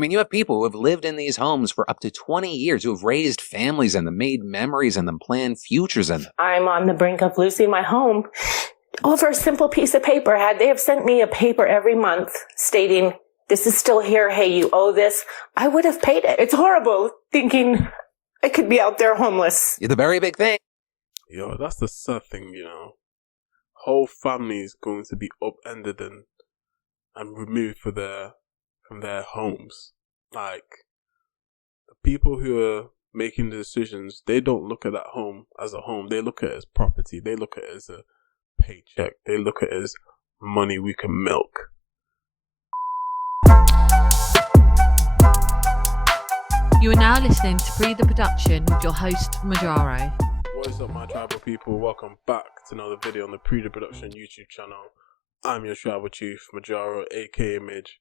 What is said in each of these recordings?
I mean, you have people who have lived in these homes for up to 20 years, who have raised families in them, made memories in them, planned futures in them. I'm on the brink of losing my home over a simple piece of paper. Had they have sent me a paper every month stating, this is still here, hey, you owe this, I would have paid it. It's horrible thinking I could be out there homeless. The very big thing. Yo, that's the sad thing, you know. Whole family is going to be upended and removed from their homes. Like, the people who are making the decisions, they don't look at that home as a home. They look at it as property. They look at it as a paycheck. They look at it as money we can milk. You are now listening to Pree Da Production with your host, Majaro. What is up, my tribal people? Welcome back to another video on the Pree Da Production YouTube channel. I'm your tribal chief, Majaro, aka Midge.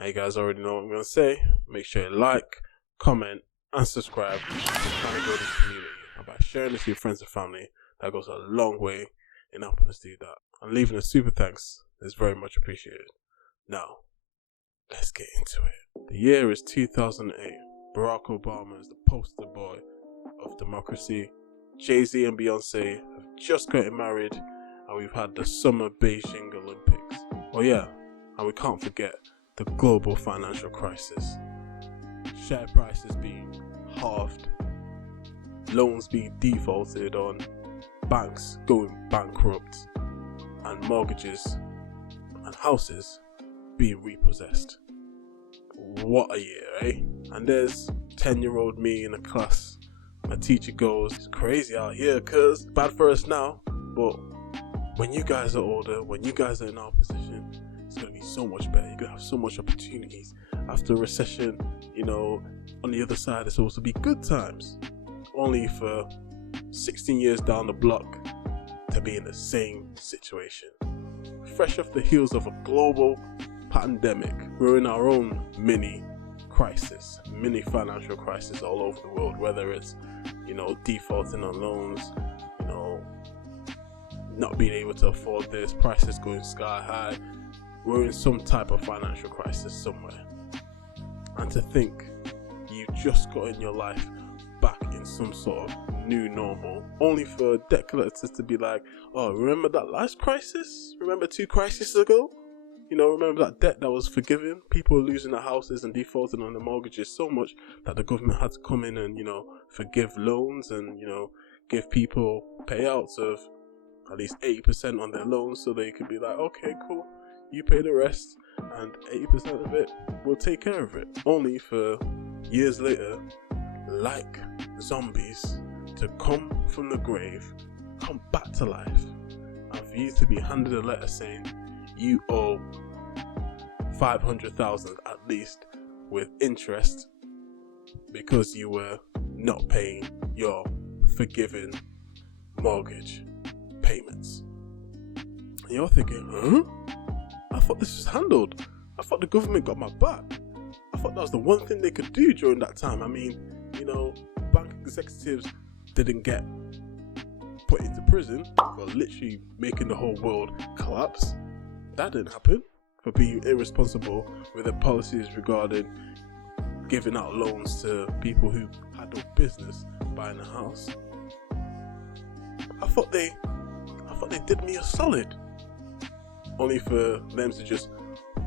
And you guys already know what I'm going to say. Make sure you like, comment, and subscribe. We're trying to grow this community. And by sharing this with your friends and family, that goes a long way in helping us do that. And leaving a super thanks is very much appreciated. Now, let's get into it. The year is 2008. Barack Obama is the poster boy of democracy. Jay-Z and Beyonce have just gotten married, and we've had the Summer Beijing Olympics. Oh yeah, and we can't forget the global financial crisis. Share prices being halved, loans being defaulted on, banks going bankrupt, and mortgages and houses being repossessed. What a year, eh? And there's 10-year-old me in a class. My teacher goes, it's crazy out here, cuz bad for us now, but when you guys are older, when you guys are in our position, it's going to be so much better. You're going to have so much opportunities. After a recession, you know, on the other side, it's supposed to be good times. Only for 16 years down the block to be in the same situation. Fresh off the heels of a global pandemic, we're in our own mini crisis, mini financial crisis all over the world, whether it's, you know, defaulting on loans, you know, not being able to afford this, prices going sky high. We're in some type of financial crisis somewhere. And to think you just got in your life back in some sort of new normal, only for debt collectors to be like, oh, remember that last crisis? Remember 2 crises ago? You know, remember that debt that was forgiven? People were losing their houses and defaulting on their mortgages so much that the government had to come in and, you know, forgive loans and, you know, give people payouts of at least 80% on their loans so they could be like, okay, cool, you pay the rest and 80% of it, we'll take care of it. Only for years later, like zombies, to come from the grave, come back to life, and for you to be handed a letter saying you owe 500,000 at least with interest because you were not paying your forgiven mortgage payments. And you're thinking, huh? I thought this was handled. I thought the government got my back. I thought that was the one thing they could do during that time. I mean, you know, bank executives didn't get put into prison for literally making the whole world collapse. That didn't happen. For being irresponsible with their policies regarding giving out loans to people who had no business buying a house. I thought they did me a solid. Only for them to just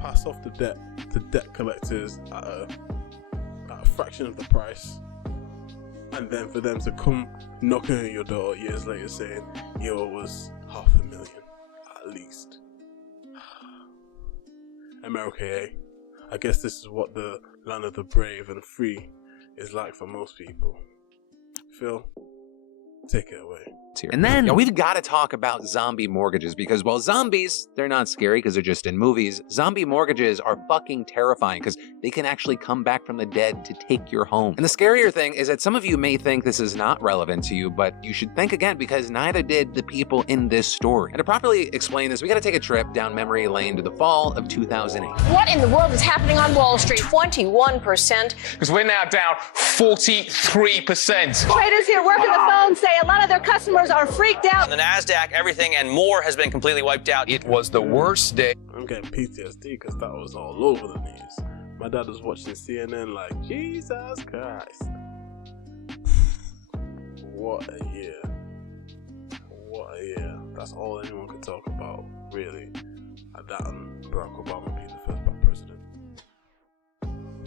pass off the debt to debt collectors at a fraction of the price, and then for them to come knocking on your door years later saying you owe us $500,000 at least. America, eh? I guess this is what the land of the brave and free is like for most people. Phil, take it away. And then we've got to talk about zombie mortgages because, well, zombies, they're not scary because they're just in movies. Zombie mortgages are fucking terrifying because they can actually come back from the dead to take your home. And the scarier thing is that some of you may think this is not relevant to you, but you should think again because neither did the people in this story. And to properly explain this, we got to take a trip down memory lane to the fall of 2008. What in the world is happening on Wall Street? 21%. Because we're now down 43%. Traders here working the phone say a lot of their customers are freaked out. On the NASDAQ, everything and more has been completely wiped out. It was the worst day. I'm getting PTSD because that was all over the news. My dad was watching CNN like, Jesus Christ. What a year. What a year. That's all anyone could talk about, really. And that and Barack Obama being the first black president.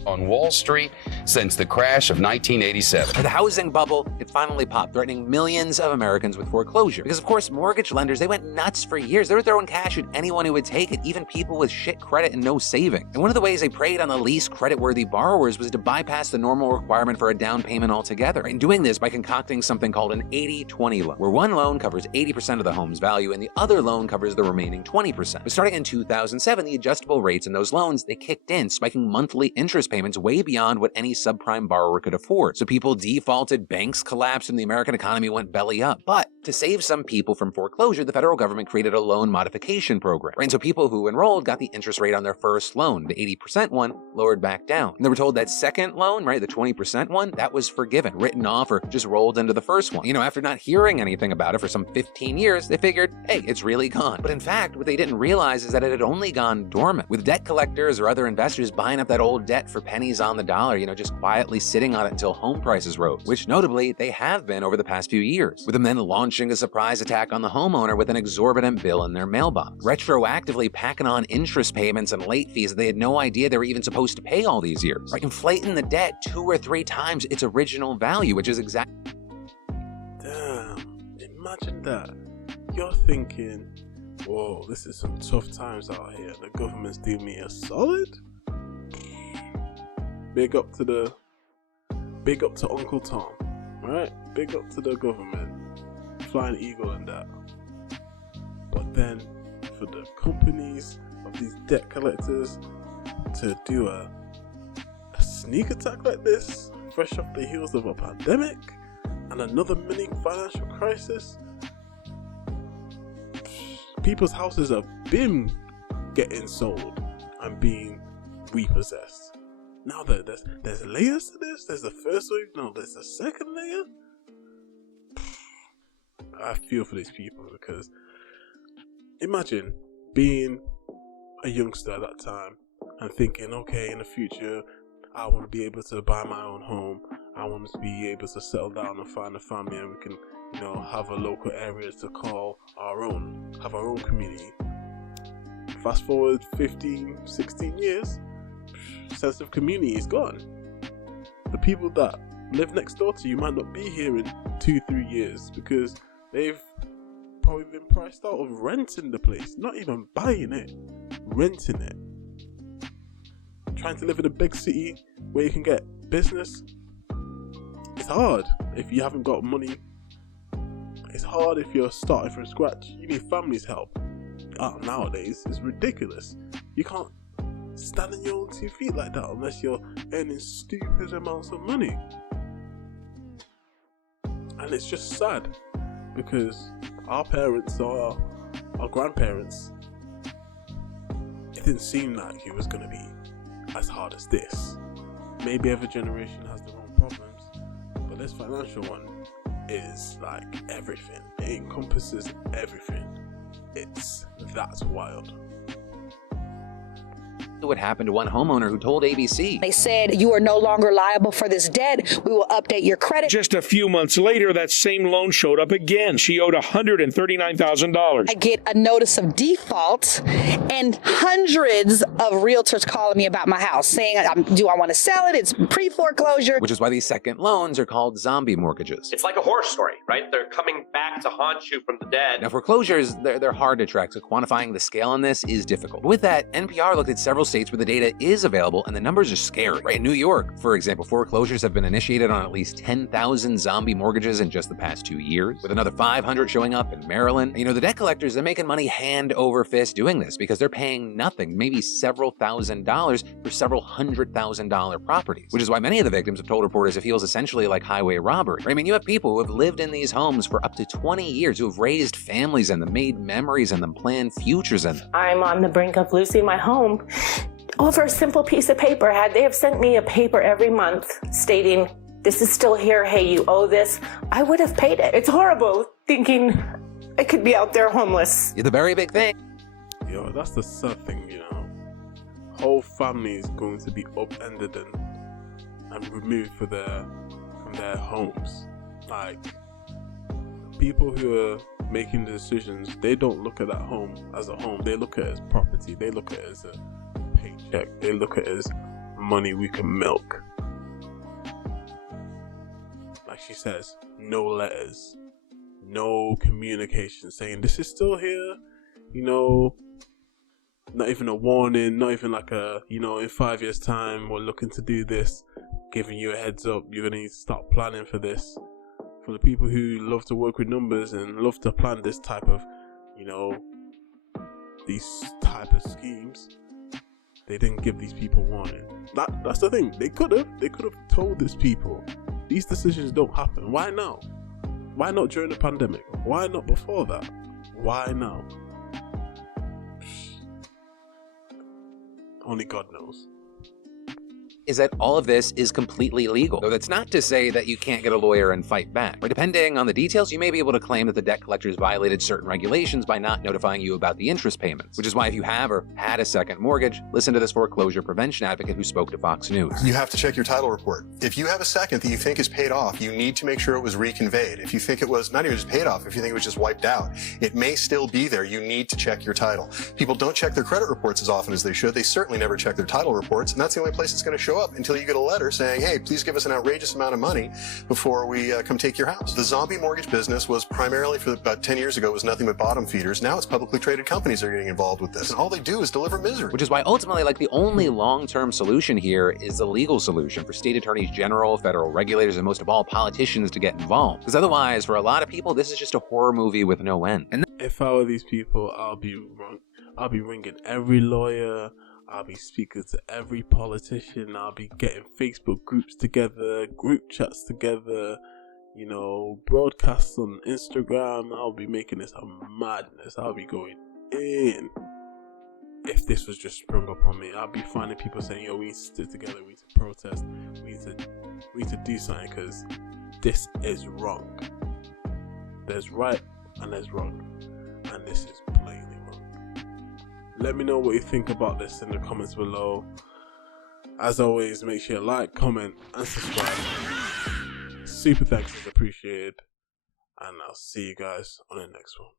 On Wall Street since the crash of 1987. The housing bubble, it finally popped, threatening millions of Americans with foreclosure. Because of course, mortgage lenders, they went nuts for years. They were throwing cash at anyone who would take it, even people with shit credit and no savings. And one of the ways they preyed on the least creditworthy borrowers was to bypass the normal requirement for a down payment altogether. And doing this by concocting something called an 80-20 loan, where one loan covers 80% of the home's value and the other loan covers the remaining 20%. But starting in 2007, the adjustable rates in those loans, they kicked in, spiking monthly interest payments way beyond what any subprime borrower could afford. So people defaulted, banks collapsed, and the American economy went belly up. But to save some people from foreclosure, the federal government created a loan modification program. Right? And so people who enrolled got the interest rate on their first loan, the 80% one, lowered back down. And they were told that second loan, right, the 20% one, that was forgiven, written off, or just rolled into the first one. You know, after not hearing anything about it for some 15 years, they figured, hey, it's really gone. But in fact, what they didn't realize is that it had only gone dormant, with debt collectors or other investors buying up that old debt for pennies on the dollar, you know, just quietly sitting on it until home prices rose, which notably they have been over the past few years, with them then launching a surprise attack on the homeowner with an exorbitant bill in their mailbox, retroactively packing on interest payments and late fees that they had no idea they were even supposed to pay all these years, right? Inflating the debt 2 or 3 times its original value, which is exactly. Damn, imagine that. You're thinking, whoa, this is some tough times out here. The government's doing me a solid? Big up to Uncle Tom, right? Big up to the government, Flying Eagle and that. But then, for the companies of these debt collectors to do a sneak attack like this, fresh off the heels of a pandemic and another mini financial crisis, people's houses have been getting sold and being repossessed. Now that there's layers to this, there's the first wave, no, there's a second layer. I feel for these people, because imagine being a youngster at that time and thinking, okay, in the future, I want to be able to buy my own home. I want to be able to settle down and find a family, and we can, you know, have a local area to call our own, have our own community. Fast forward 15, 16 years, sense of community is gone. The people that live next door to you might not be here in 2-3 years because they've probably been priced out of renting the place, not even buying it, renting it. Trying to live in a big city where you can get business, it's hard if you haven't got money. It's hard if you're starting from scratch. You need family's help. Nowadays, it's ridiculous. You can't stand on your own 2 feet like that unless you're earning stupid amounts of money. And it's just sad because our parents or our grandparents, it didn't seem like it was going to be as hard as this. Maybe every generation has their own problems, but this financial one is like everything. It encompasses everything. It's that wild. What happened to one homeowner who told ABC. They said, you are no longer liable for this debt. We will update your credit. Just a few months later, that same loan showed up again. She owed $139,000. I get a notice of default and hundreds of realtors calling me about my house saying, do I want to sell it? It's pre-foreclosure. Which is why these second loans are called zombie mortgages. It's like a horror story, right? They're coming back to haunt you from the dead. Now, foreclosures, they're hard to track, so quantifying the scale on this is difficult. But with that, NPR looked at several states where the data is available, and the numbers are scary. Right? In New York, for example, foreclosures have been initiated on at least 10,000 zombie mortgages in just the past 2 years, with another 500 showing up in Maryland. And, you know, the debt collectors, they're making money hand over fist doing this because they're paying nothing, maybe several $1,000s for several $100,000 properties, which is why many of the victims have told reporters it feels essentially like highway robbery. Right? I mean, you have people who have lived in these homes for up to 20 years, who have raised families in them, made memories in them, planned futures in them. I'm on the brink of losing my home over a simple piece of paper. Had they have sent me a paper every month stating, this is still here, hey, you owe this, I would have paid it. It's horrible thinking I could be out there homeless. The very big thing. Yo, that's the sad thing, you know. whole family is going to be upended and removed from their homes. Like, people who are making the decisions, they don't look at that home as a home. They look at it as property. They look at it as a paycheck. They look at it as money we can milk. Like she says, no letters, no communication saying this is still here, you know, not even a warning, not even like a, you know, in 5 years time we're looking to do this, giving you a heads up, you're gonna need to start planning for this. For the people who love to work with numbers and love to plan this type of, you know, these type of schemes, they didn't give these people warning. That's the thing. They could have told these people, these decisions don't happen. Why now? Why not during the pandemic? Why not before that? Why now? Only God knows. Is that all of this is completely legal. Though that's not to say that you can't get a lawyer and fight back. Or depending on the details, you may be able to claim that the debt collectors violated certain regulations by not notifying you about the interest payments. Which is why if you have or had a second mortgage, listen to this foreclosure prevention advocate who spoke to Fox News. You have to check your title report. If you have a second that you think is paid off, you need to make sure it was reconveyed. If you think it was not even just paid off, if you think it was just wiped out, it may still be there. You need to check your title. People don't check their credit reports as often as they should. They certainly never check their title reports, and that's the only place it's going to show up until you get a letter saying, hey, please give us an outrageous amount of money before we come take your house. The zombie mortgage business was primarily, for about 10 years ago, was nothing but bottom feeders. Now it's publicly traded companies that are getting involved with this, and all they do is deliver misery. Which is why ultimately, like, the only long-term solution here is the legal solution for state attorneys general, federal regulators, and most of all, politicians to get involved. Because otherwise, for a lot of people, this is just a horror movie with no end. And if I were these people, I'll be ringing every lawyer. I'll be speaking to every politician. I'll be getting Facebook groups together, group chats together, you know, broadcasts on Instagram. I'll be making this a madness. I'll be going in. If this was just sprung up on me, I'll be finding people saying, yo, we need to stick together, we need to protest, we need to do something, because this is wrong. There's right and there's wrong, and this is plainly wrong. Let me know what you think about this in the comments below. As always, make sure you like, comment, and subscribe. Super thanks is appreciated, and I'll see you guys on the next one.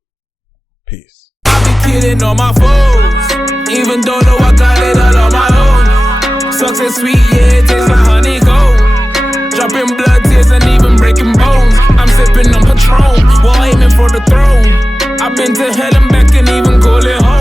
Peace. I be kidding on my foes, even though I got it all on my own. Success sweet, yeah, it tastes like honeycomb. Dropping blood tears and even breaking bones. I'm sipping on Patron while aiming for the throne. I've been to hell and back and even call it home.